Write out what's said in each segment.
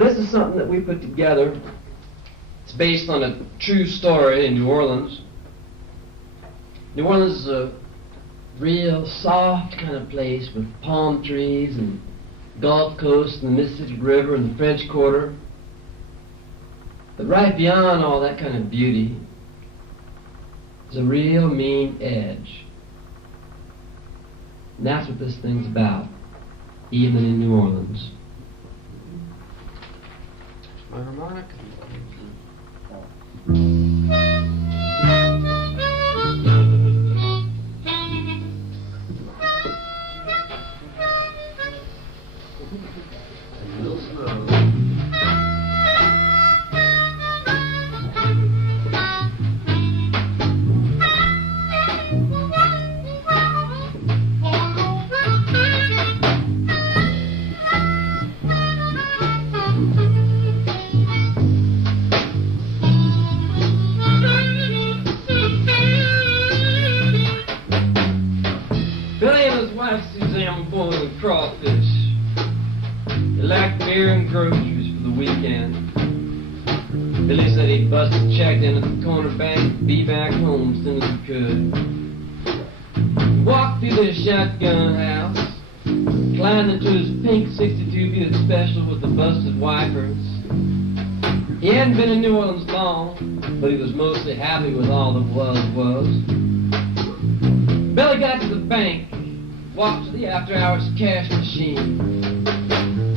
This is something that we put together. It's based on a true story in New Orleans. New Orleans is a real soft kind of place with palm trees and Gulf Coast and the Mississippi River and the French Quarter. But right beyond all that kind of beauty is a real mean edge. And that's what this thing's about, even in New Orleans. My harmonica. Crawfish. They lacked beer and groceries for the weekend. Billy said he'd bust a check in at the corner bank, be back home as soon as he could. Walked through the shotgun house, climbed into his pink 62-bit special with the busted wipers. He hadn't been in New Orleans long, but he was mostly happy with all the was. Billy got to the bank, walked to the after-hours cash machine.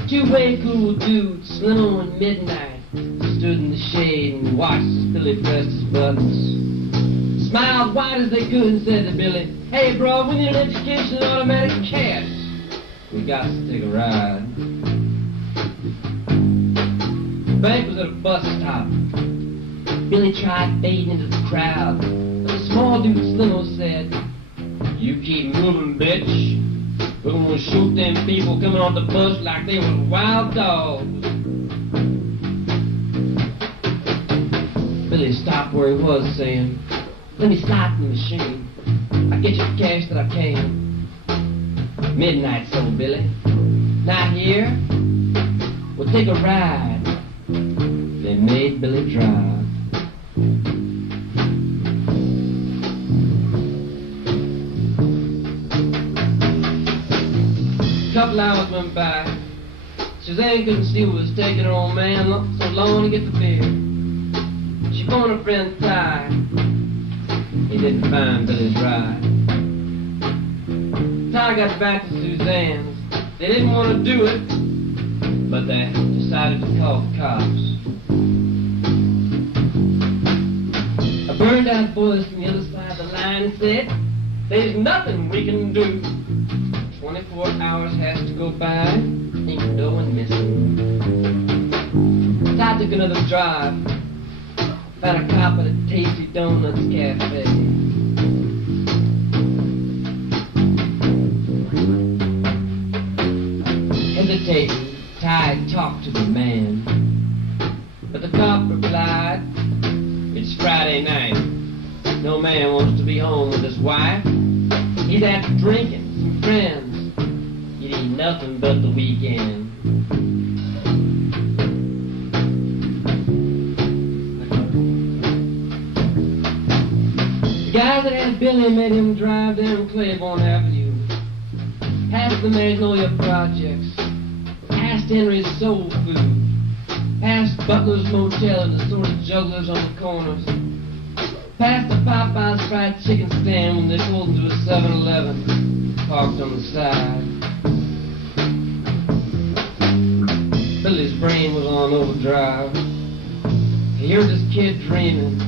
Two-way cool dude, slow and midnight, stood in the shade and watched as Billy pressed his buttons. Smiled wide as they could and said to Billy, "Hey, bro, we need an education in automatic cash. We got to take a ride." The bank was at a bus stop. Billy tried fading into the crowd, but the small dude Slimmo said, "You keep moving, bitch. We're gonna shoot them people coming on the bus like they were wild dogs." Billy stopped where he was, saying, "Let me slide the machine. I'll get you the cash that I can." "Midnight's old, Billy. Not here? We'll take a ride." They made Billy drive. A couple hours went by. Suzanne couldn't see what was taking her old man so long to get the beer. She phoned her friend Ty. He didn't find Billy's ride. Ty got back to Suzanne's. They didn't want to do it, but they decided to call the cops. A burned-out voice from the other side of the line said, "There's nothing we can do. 24 hours has to go by, ain't no one missing." Ty took another drive, found a cop at a Tasty Donuts cafe. Hesitating, Ty talked to the man, but the cop replied, "It's Friday night. No man wants to be home with his wife. He's out drinking, some friends. It ain't nothing but the weekend." The guy that had Billy made him drive down Claiborne Avenue, past the Magnolia Projects, past Henry's Soul Food, past Butler's Motel and the sort of jugglers on the corners, past the Popeye's fried chicken stand when they pulled into a 7-Eleven, parked on the side. Billy's brain was on overdrive. He heard this kid dreaming.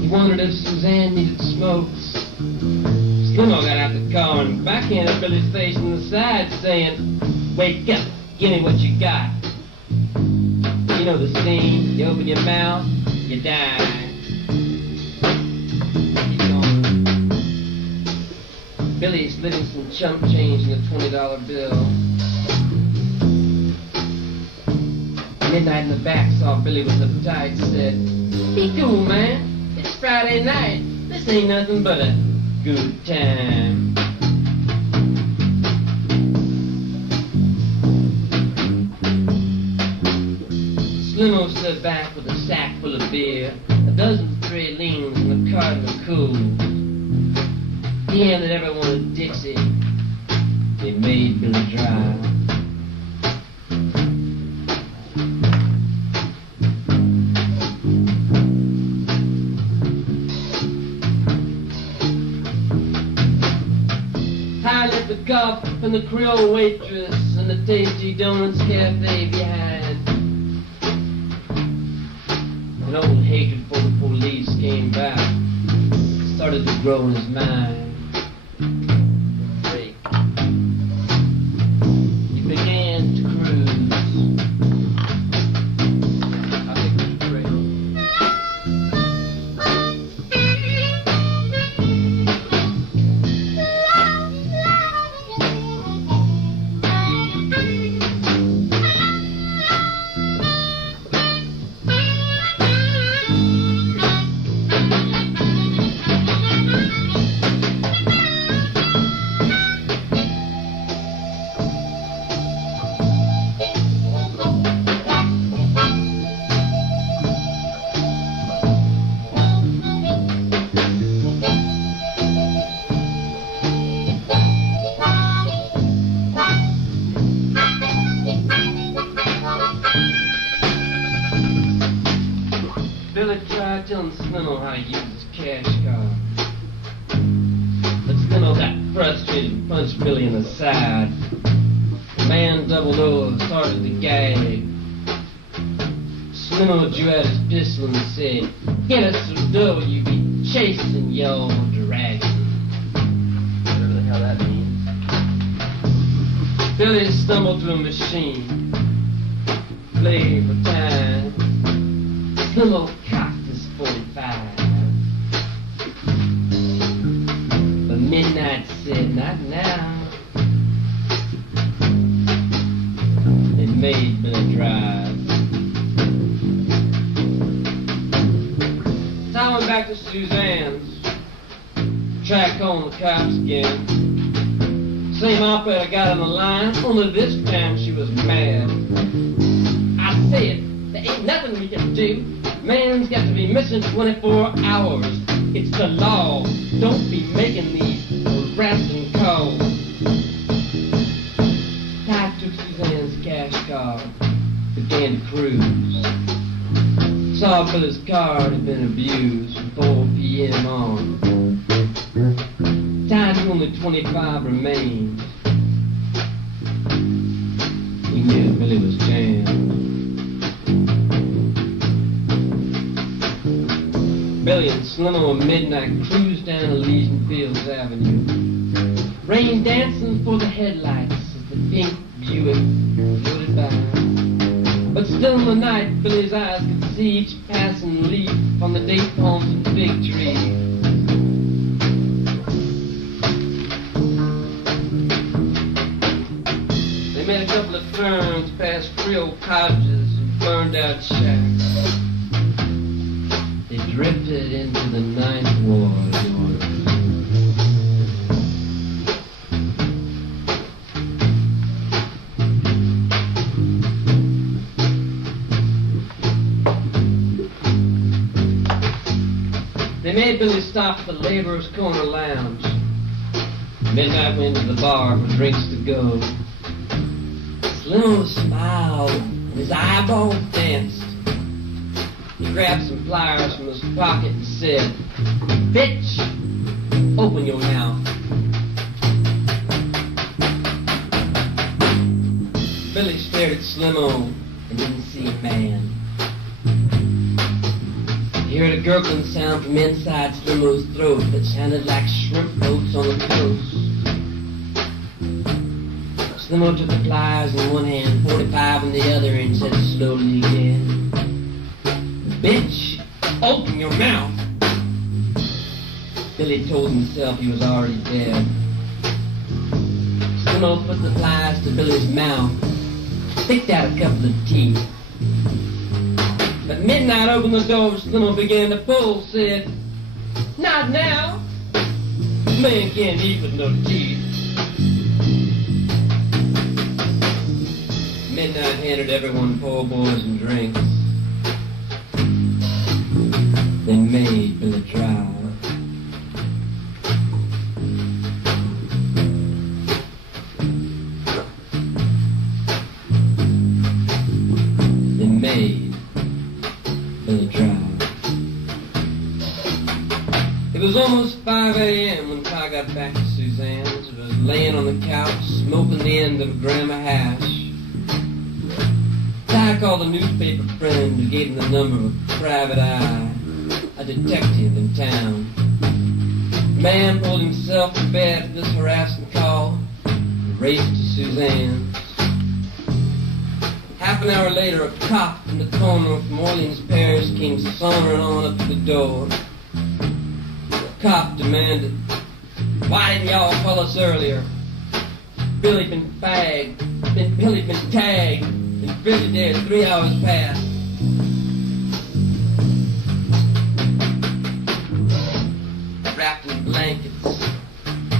He wondered if Suzanne needed smokes. Slimmo got out the car and backhanded Billy's face on the side, saying, "Wake up, give me what you got." You know the scene. You open your mouth, you die. Keep going. Billy slid him some chump change in a $20 bill. Midnight in the back saw Billy was uptight, said, "Be cool, man. It's Friday night. This ain't nothing but a good time." Slimmo stood back with a sack full of beer, a dozen pralines and a carton of cool. He handed everyone a Dixie. It made Billy dry. I left the cup and the Creole waitress and the tasty donuts cafe behind. An old hatred for the police came back, started to grow in his mind. He began to cruise. I think it was great. Billy tried telling Slimmo how to use his cash card. But Slimmo got frustrated and punched Billy in the side. The man doubled over, started to gag. Slimmo drew out his pistol and said, "Get us some dough, you be chasing your dragon." Whatever the hell that means. Billy stumbled to a machine, played for time. Slimmo cocked his 45. But midnight said, "Not now." It made Billy drive. So I went back to Suzanne's, tracked home the cops again. Same operator got on the line, only this time she was mad. I said, "There ain't nothing we can do. Man's got to be missing 24 hours. It's the law. Don't be making these harassing calls." Ty took Suzanne's cash card, began to cruise. Saw Billy's card had been abused from 4 p.m. on. Ty knew only 25 remained. He knew Billy was jammed. Billy and Slimmo at midnight cruised down Elysian Fields Avenue. Rain dancing for the headlights as the pink Buick floated by. But still in the night, Billy's eyes could see each passing leaf on the date palms and fig trees. They made a couple of turns past Creole cottages and burned out shacks. They drifted into the Ninth Ward. They made Billy stop at the Laborers' Corner Lounge. Midnight went to the bar for drinks to go. Slimmo smiled and his eyeballs danced. He grabbed some flyers from his pocket and said, "Bitch, open your mouth." Billy stared at Slimmo and didn't see a man. He heard a gurgling sound from inside Slimmo's throat that sounded like shrimp boats on the coast. Slimmo took the flyers in one hand, 45 in the other, and said slowly again, "Bitch, open your mouth." Billy told himself he was already dead. Slimmo put the flies to Billy's mouth, picked out a couple of teeth. But midnight opened the door, Slimmo began to pull, said, "Not now. Man can't eat with no teeth." Midnight handed everyone poor boys and drinks. They made Billy drive. They made Billy drive. It was almost 5 a.m. when Pa got back to Suzanne's. He was laying on the couch, smoking the end of a gram of hash. Ty called a newspaper friend who gave him the number of a private eye, a detective in town. The man pulled himself to bed for this harassing call and raced to Suzanne's. Half an hour later, a cop from the corner from Orleans Parish came sauntering on up to the door. The cop demanded, "Why didn't y'all call us earlier? Billy been fagged, Billy been tagged, and Billy dead 3 hours past." Wrapped in blankets,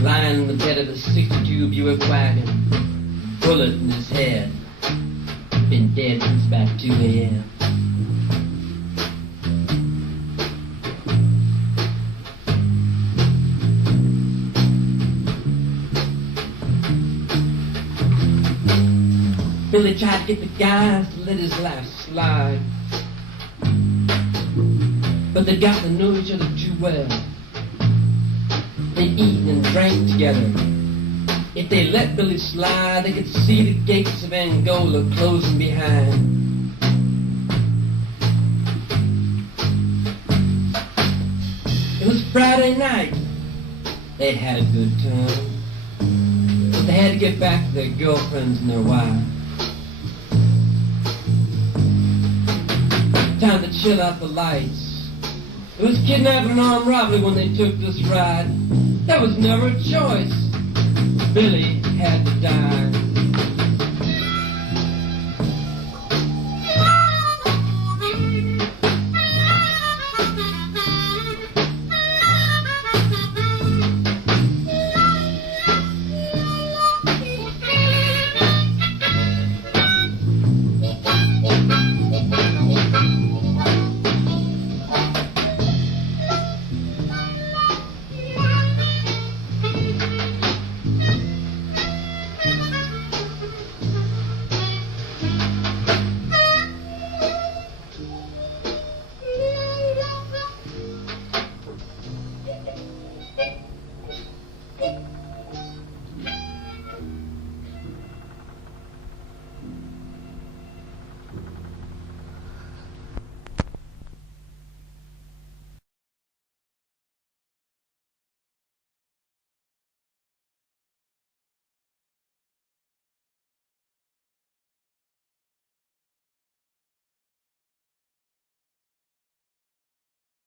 lying in the bed of the 62 Buick wagon, bullet in his head, been dead since about 2 a.m. Billy tried to get the guys to let his life slide, but they got to know each other too well. They eat and drank together. If they let Billy slide, they could see the gates of Angola closing behind. It was Friday night. They had a good time, but they had to get back to their girlfriends and their wives. Time to chill out the lights. It was kidnapping and armed robbery when they took this ride. That was never a choice. Billy had to die.